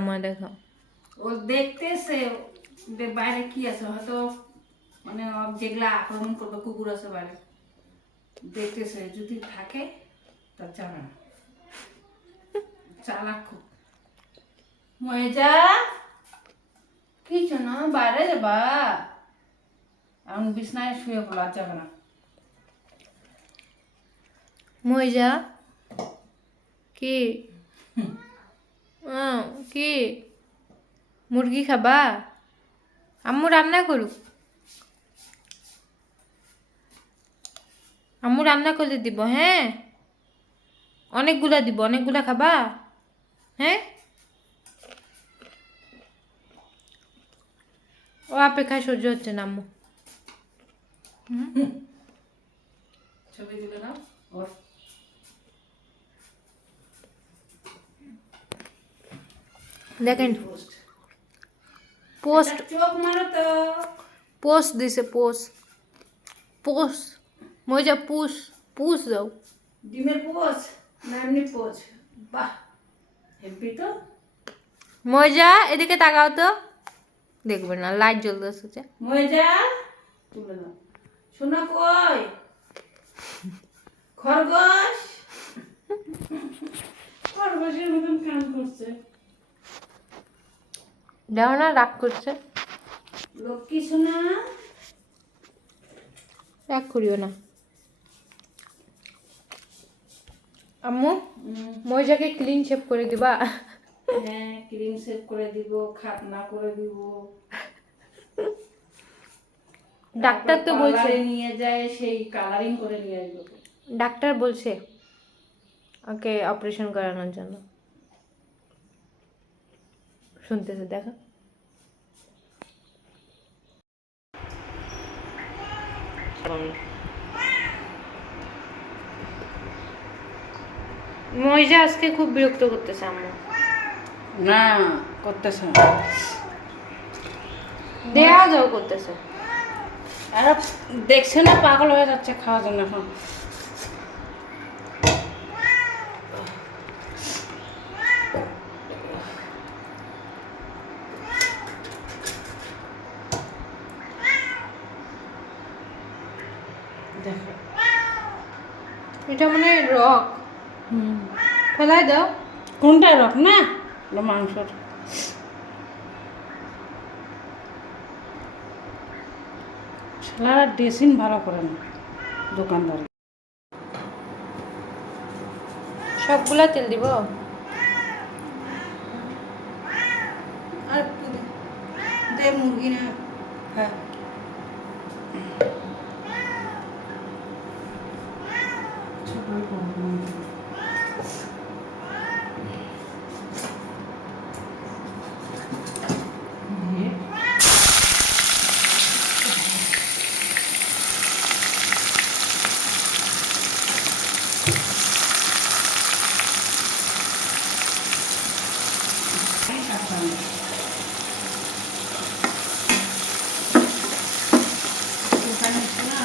আমার দেখা ও দেখতেছে বাইরে কি আছে, হয়তো মানে যেগুলা আক্রমণ করবে কুকুর আছে বাইরে, দেখতেছে যদি থাকে তা যাবে না। চালাক খুব। মজা কিছু না, বাইরে যাবা এখন বিছনায় শুয়ে পড়া যাবে না। মজা কি কি মুরগি খাবা? আম্মু রান্না করুক, আম্মু রান্না করে দিব। হ্যাঁ, অনেকগুলা দিব, অনেকগুলা খাবা? হ্যাঁ, ও অপেক্ষায় সহ্য হচ্ছে না আম্মু। ছবি তুলে নাও ওর। দেখেন পোস্ট, চোখ মারো তো। পোস্ট দিছে, পোস্ট পোস্ট মজা পুষ পুষ দাও। ডিমের পোচ না এমনি পোচ? বাহ, হেব্বি তো। মজা এদিকে তাকাও তো, দেখবে না লাইট জ্বলতেছে। মজা তুলে নাও। শোনা কই খরগোশ, খরগোশের মতন কান করছে। দেখো না রাগ করছে। লক্ষ্মী শোনা, রাগ করিও না আম্মু। মজাকে ক্লিন শেপ করে দিবা? হ্যাঁ ক্রিম সেভ করে দিব, খাতনা করে দিব। ডাক্তার তো বলছে, নিয়ে যায় সেই কালারিং করে নিয়ে আসবো। ডাক্তার বলছে ওকে অপারেশন করানোর জন্য। শুনতেছে দেখো। মজা আজকে খুব বিরক্ত করতেছে আম্মু। না করতেছে না, দেয়া যাও করতেছে। আর দেখছে না পাগল হয়ে যাচ্ছে খাওয়ার জন্য এখন। দেখো এটা মানে রক। ফেলাই দাও। কোনটা রক না মাংসর। শালারা ড্রেসিং ভালো করে না দোকানদার। সবগুলা তেল দিব। আর দে মুরগি না। হ্যাঁ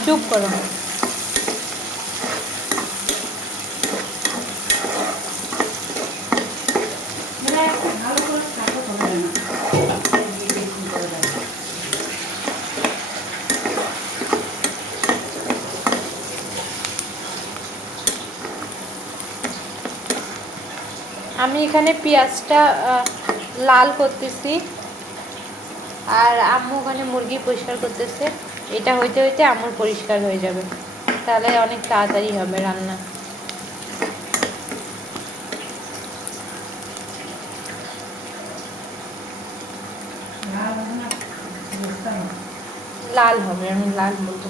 চুপ করো। ভালো করে কাটো হবে না। আমি এখানে পেঁয়াজটা লাল করতেছি, আর আম্মু ওখানে মুরগি পরিষ্কার করতেছে। এটা হইতে হইতে আম্মুর পরিষ্কার হয়ে যাবে, তাহলে অনেক তাড়াতাড়ি হবে রান্না। লাল হবে, আমি লাল বলবো।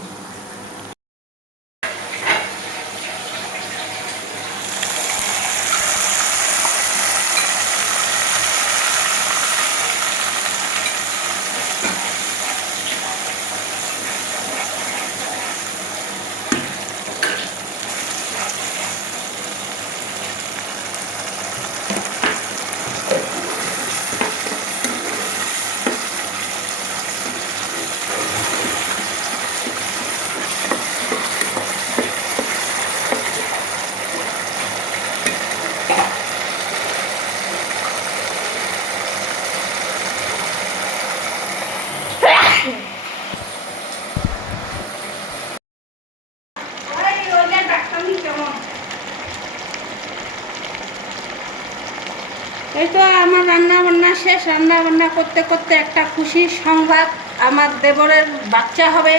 আমার রান্না বান্না শেষ। রান্না বান্না করতে করতে একটা খুশির সংবাদ, আমার দেবরের বাচ্চা হবে।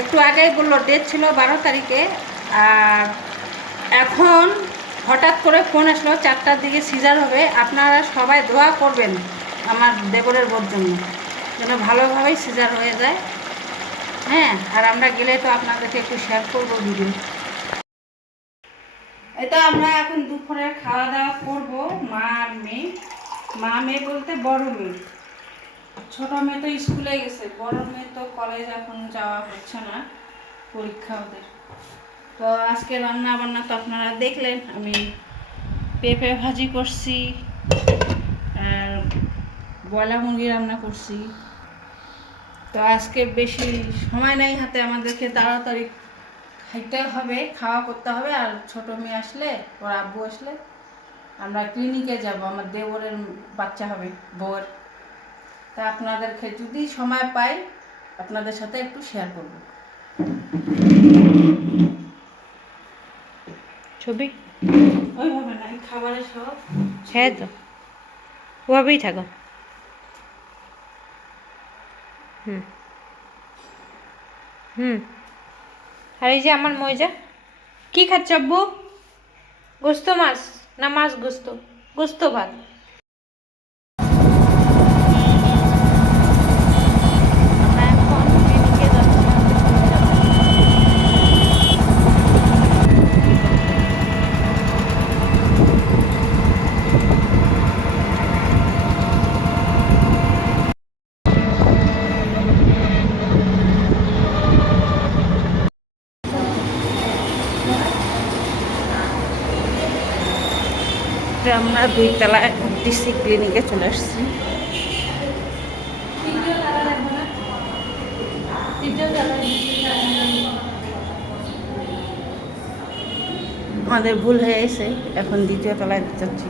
একটু আগেই বললো, ডেট ছিল 12 তারিখে, আর এখন হঠাৎ করে ফোন আসলো 4টার দিকে সিজার হবে। আপনারা সবাই দোয়া করবেন আমার দেবরের বোর জন্য, যেন ভালোভাবেই সিজার হয়ে যায়। হ্যাঁ, আর আমরা গেলে তো আপনাদেরকে একটু শেয়ার করবো ভিডিও। এটা আমরা এখন দুপুরে খাওয়া দাওয়া করবো, মা আর মেয়ে। মা মেয়ে বলতে বড় মেয়ে, ছোট মেয়ে তো স্কুলে গেছে, বড় মেয়ে তো কলেজ এখন যাওয়া হচ্ছে না, পরীক্ষা ওদের। তো আজকে রান্না বান্না তো আপনারা দেখলেন, আমি পেঁপে ভাজি করছি আর বয়লা মুরগি রান্না করছি। তো আজকে বেশি সময় নেই হাতে, আমাদেরকে তাড়াতাড়ি খাইতে হবে, খাওয়া করতে হবে। আর ছোট মেয়ে আসলে, ওর আব্বু আসলে আমরা ক্লিনিকে যাব, আমার দেবরের বাচ্চা হবে, বউয়ের। তা আপনাদেরকে যদি সময় পাই আপনাদের সাথে একটু শেয়ার করব। ছবি ওইভাবে না, এই খাবারের সব। হ্যাঁ, তো ওভাবেই থাকো। হুম হুম। আর এই যে আমার মজা কি খাচ্ছ আব্বু? গোস্ত মাছ না মাছ গোস্ত? গোস্ত ভাত। আমরা এখন ক্লিনিকে যাচ্ছি। আমরা 2 তলায় ডিসি ক্লিনিকে চলে আসছি। আমাদের ভুল হয়ে গেছে, এখন 2য় তলায় যাচ্ছি।